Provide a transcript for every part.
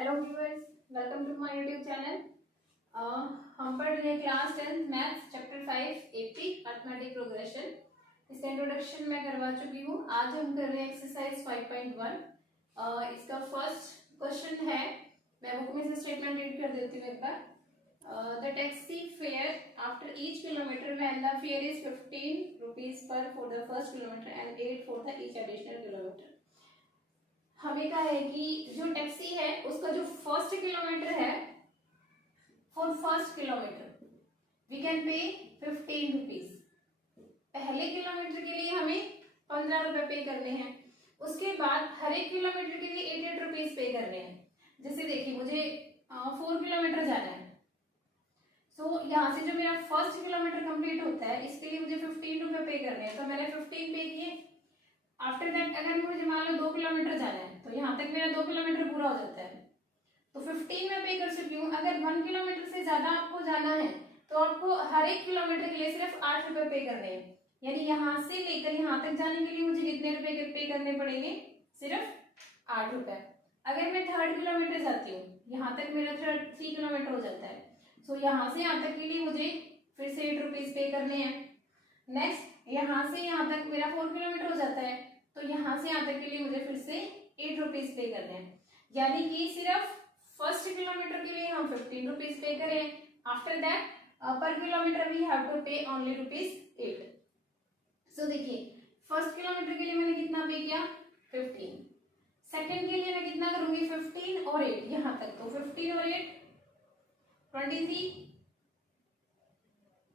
Hello viewers, welcome to my YouTube channel. हम पढ़ रहे हैं class 10 maths chapter 5 AP arithmetic progression. इसका इंट्रोडक्शन मैं करवा चुकी हूँ। आज हम कर रहे हैं एक्सरसाइज 5.1। इसका फर्स्ट क्वेश्चन है, मैं बुक में से स्टेटमेंट रीड कर देती हूँ एक बार। The taxi fare after each kilometre when the fare is 15 rupees per for the first kilometre and 8 for the each additional kilometre. हमें कहा है कि जो टैक्सी है उसका जो फर्स्ट किलोमीटर है, for first kilometre we can pay 15 rupees. पहले किलोमीटर के लिए हमें 15 रुपए पे करने हैं। उसके बाद हर एक किलोमीटर के लिए 8 रुपीज पे करने हैं। जैसे देखिए, मुझे 4 किलोमीटर जाना है, सो यहाँ से जो मेरा फर्स्ट किलोमीटर कंप्लीट होता है इसके लिए मुझे 15 रुपए पे करने हैं, तो मैंने 15 पे किए। आफ्टर दैट अगर मुझे मान लो 2 किलोमीटर जाना है तो यहाँ तक मेरा 2 किलोमीटर पूरा हो जाता है, तो 15 में पे कर चुकी हूँ। अगर 1 किलोमीटर से ज्यादा आपको जाना है तो आपको हर एक किलोमीटर के लिए सिर्फ 8 रुपए पे करने हैं। यानी यहाँ से लेकर यहाँ तक जाने के लिए मुझे कितने रुपए पे करने पड़ेंगे? सिर्फ 8 रुपए। अगर मैं 3rd किलोमीटर जाती हूँ, यहाँ तक मेरा 3 किलोमीटर हो जाता है, सो यहाँ से यहाँ तक के लिए मुझे फिर से 8 रुपीज पे करने हैं। नेक्स्ट यहाँ से यहाँ तक मेरा 4 किलोमीटर हो जाता है, तो यहाँ से यहाँ तक के लिए मुझे फिर से 8 रुपीज पे करने हैं। यानी कि सिर्फ फर्स्ट किलोमीटर के लिए हम 15 रुपीज पे करें। आफ्टर दैट पर किलोमीटर वी हैव टू पे ओनली ₹8। सो देखिए, फर्स्ट किलोमीटर के लिए मैंने कितना पे किया? 15। सेकंड के लिए मैं कितना करूंगी? 15 और 8 यहाँ तक, तो 15 और 8 23।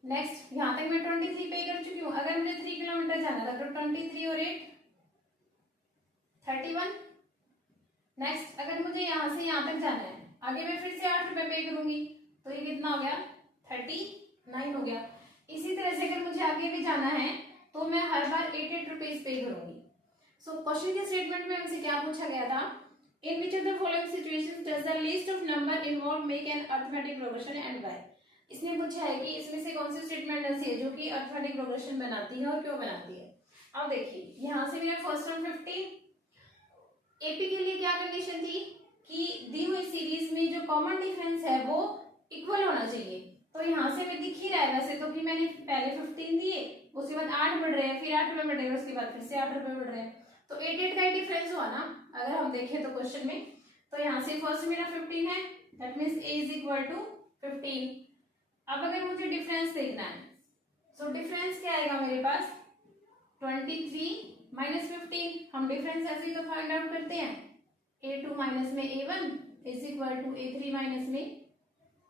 नेक्स्ट यहाँ तक मैं 23 पे कर चुकी हूँ। अगर मुझे 3 किलोमीटर जाना था तो 23 और 8 31। नेक्स्ट अगर मुझे यहाँ से यहाँ तक जाना है, आगे मैं फिर से 8 रुपए पे करूंगी, तो ये कितना हो गया? 39 हो गया। इसी तरह से अगर मुझे आगे भी जाना है तो मैं हर बार 8 रुपीज पे करूंगी। सो क्वेश्चन के स्टेटमेंट में हमसे क्या पूछा गया था? In which of the following situations does the list of number involve make an arithmetic progression and why. इसने पूछा है कि इसमें से कौन सी स्टेटमेंट ऐसी है जो कि अरिथमेटिक प्रोग्रेशन बनाती है और क्यों बनाती है। अब देखिए, यहाँ से मेरा फर्स्ट वन 15। एपी के लिए क्या कंडीशन थी कि दी हुई सीरीज में जो कॉमन डिफरेंस है वो इक्वल होना चाहिए। तो यहाँ से मैं दिख ही रहा है वैसे तो कि मैंने पहले 15 दिए, उसके बाद 8 बढ़ रहे हैं, फिर 8 रुपए बढ़ रहे हैं, उसके बाद फिर से 8 रुपए बढ़ रहे हैं, तो 8 का डिफरेंस हुआ ना अगर हम देखें तो क्वेश्चन में। तो यहाँ से फर्स्ट मेरा 15 है, that means a is equal to 15। अब अगर मुझे डिफरेंस देखना है, सो डिफरेंस क्या आएगा मेरे पास? 23 माइनस 15। हम डिफरेंस ऐसे ही तो फाइंड आउट करते हैं। a2 माइनस में a1 is equal to a3 minus में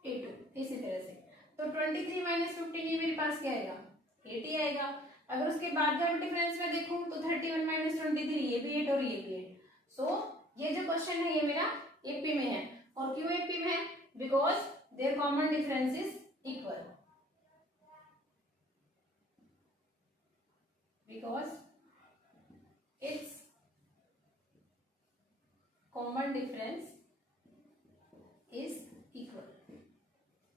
a2। इसी तरह से तो 23 माइनस 15 ये मेरे पास क्या आएगा? 80 आएगा। अगर उसके बाद जब डिफरेंस में देखूं तो 31 माइनस 23 ये भी 8 और ये भी 8। सो ये जो क्वेश्चन है ये मेरा एपी में है। और क्यों एपी में है? Because their common difference is equal. Because its common difference is equal।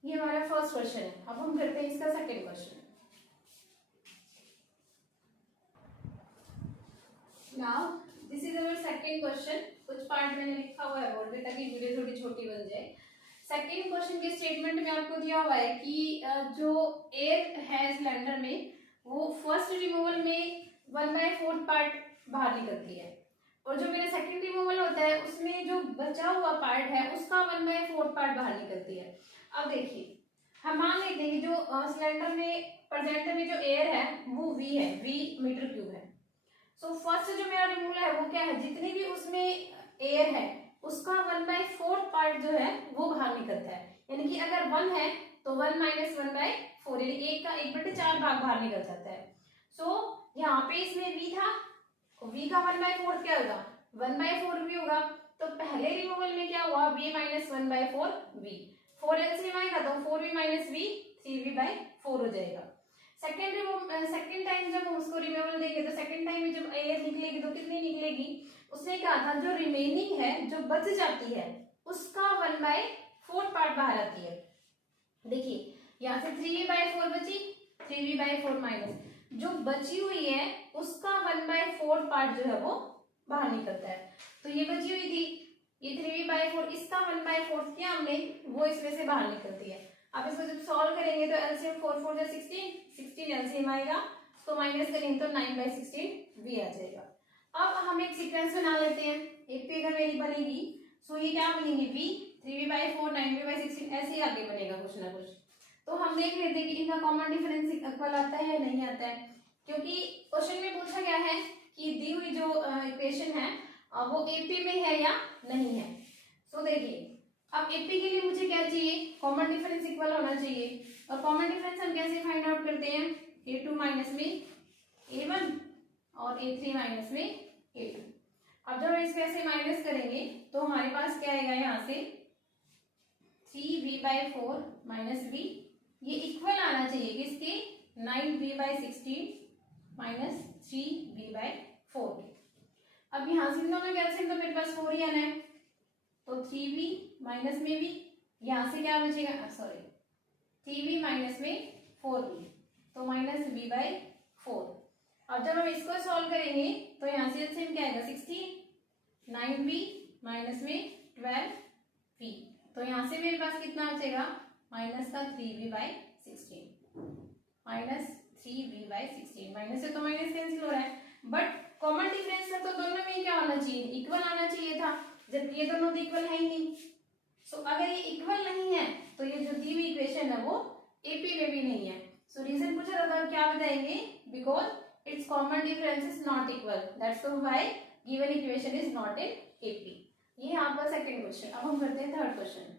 ये हमारा फर्स्ट क्वेश्चन है। अब हम करते हैं इसका second question. Now this is our second question. कुछ पार्ट मैंने लिखा हुआ है बोर्ड पे ताकि वीडियो थोड़ी छोटी बन जाए। सेकंड क्वेश्चन के स्टेटमेंट में आपको दिया हुआ है कि जो एयर है सिलेंडर में वो फर्स्ट रिमूवल में 1/4 पार्ट बाहर निकलती है, और जो मेरा सेकंड रिमूवल होता है उसमें जो बचा हुआ पार्ट है उसका 1/4 पार्ट बाहर निकलती है। अब देखिए, हम मान लेते हैं कि जो सिलेंडर में प्रेजेंट में जो एयर है वो V है, V मीटर क्यूब है। सो फर्स्ट जो मेरा रिमूवल है वो क्या है? जितनी भी उसमें एयर है उसका 1/4 पार्ट जो है वो बाहर निकलता है। यानी कि अगर 1 है तो 1 माइनस 1/4, यानी 1 का 1/4 भाग बाहर निकल जाता है। सो यहाँ पे इसमें V था, V का 1/4 क्या होगा? 1/4 भी होगा। तो पहले रिमूवल में क्या हुआ? V minus 1/4 V। 4 एलसीएम आएगा तो 4V माइनस V 3V/4 हो जाएगा। सेकंड टाइम जब हम उसको रिमूवल देंगे तो सेकंड टाइम में जब एयर निकलेगी तो कितनी निकलेगी? उसने कहा था जो रिमेनिंग है जो बच जाती है उसका 1/4 पार्ट बाहर आती है। देखिए यहाँ से 3V/4 बची, 3V/4 माइनस जो बची हुई है उसका 1/4 पार्ट जो है वो बाहर निकलता है। तो ये बची हुई थी ये 3v/4 इसका 1/4 किया हमने, वो इसमें से बाहर निकलती है। अब इसको जब सॉल्व करेंगे तो एलसीएम 4 4 16 16 एलसीएम आएगा, तो माइनस करेंगे तो 9/16 v आ जाएगा। अब हम एक सीक्वेंस बना लेते हैं, एक पे अगर मेरी बनेगी सो ये क्या बनेगी v 3v/4 9v/16 ऐसे ही आगे बनेगा कुछ ना कुछ। तो हम देख लेते हैं कि इनका कॉमन डिफरेंस इक्वल आता है या नहीं आता है, क्योंकि क्वेश्चन में पूछा गया है कि दी हुई जो इक्वेशन है वो एपी में है या नहीं है। सो देखिए अब एपी के लिए मुझे क्या चाहिए, कॉमन डिफरेंस इक्वल होना चाहिए, और कॉमन डिफरेंस हम कैसे फाइंड आउट करते हैं, a2 माइनस में a1 और a3 माइनस में a2। अब जब हम इसको ऐसे माइनस करेंगे तो हमारे पास क्या आएगा, यहाँ से 3v/4 माइनस v, ये इक्वल आना चाहिए किसके, 9v/16 माइनस 3v/4 के। अब यहाँ से दोनों कैंसिल तो मेरे पास 4 ही आना है, तो 3v माइनस में v, यहाँ से क्या बचेगा, सॉरी 3v माइनस में 4v, तो माइनस v/4। अब जब हम इसको सॉल्व करेंगे तो यहाँ से एलसीएम क्या आएगा 16, 9v माइनस में 12v, तो यहाँ से मेरे पास कितना बचेगा, माइनस का 3v/16, माइनस 3v/16, माइनस से तो माइनस कैंसिल हो रहा है, बट कॉमन डिफरेंस है तो दोनों में क्या होना चाहिए, इक्वल आना चाहिए था, जब ये दोनों तो इक्वल है ही नहीं। सो अगर ये इक्वल नहीं है तो ये जो दी हुई इक्वेशन है वो एपी में भी नहीं है। सो रीजन पूछा था, क्या बताएंगे, because it's common difference is not equal, that's why given equation is not in AP. ये है आपका सेकंड क्वेश्चन। अब हम करते हैं थर्ड क्वेश्चन।